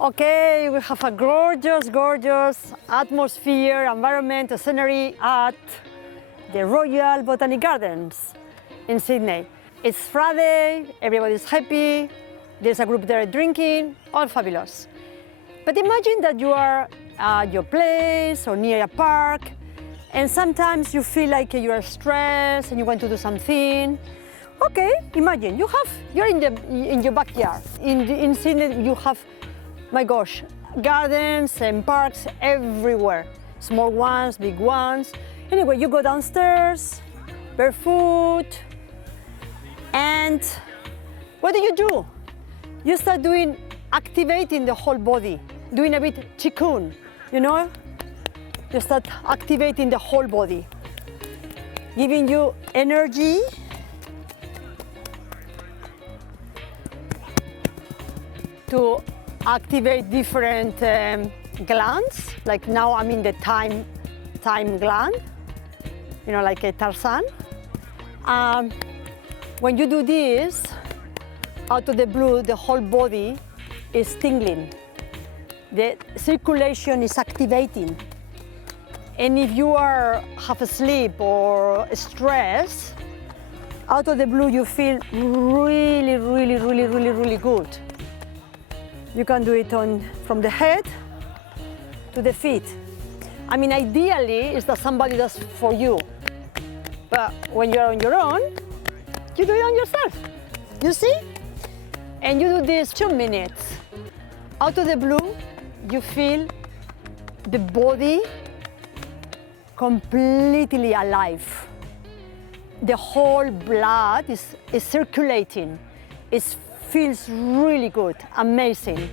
Okay, we have a gorgeous, gorgeous atmosphere, environment, scenery at the Royal Botanic Gardens in Sydney. It's Friday, everybody's happy, there's a group there drinking, all fabulous. But imagine that you are at your place or near a park, and sometimes you feel like you are stressed and you want to do something. Okay, imagine you're in your backyard. In Sydney you have, my gosh, gardens and parks everywhere. Small ones, big ones. Anyway, you go downstairs, barefoot, and what do? You start activating the whole body, doing a bit Qigong, you know? You start activating the whole body, giving you energy, to activate different glands. Like now I'm in the time gland, you know, like a Tarzan. When you do this, out of the blue, the whole body is tingling. The circulation is activating. And if you are half asleep or stressed, out of the blue you feel really, really, really, really, really good. You can do it from the head to the feet. I mean, ideally, it's that somebody does for you. But when you're on your own, you do it on yourself. You see? And you do this 2 minutes. Out of the blue, you feel the body completely alive. The whole blood is circulating. It feels really good, amazing.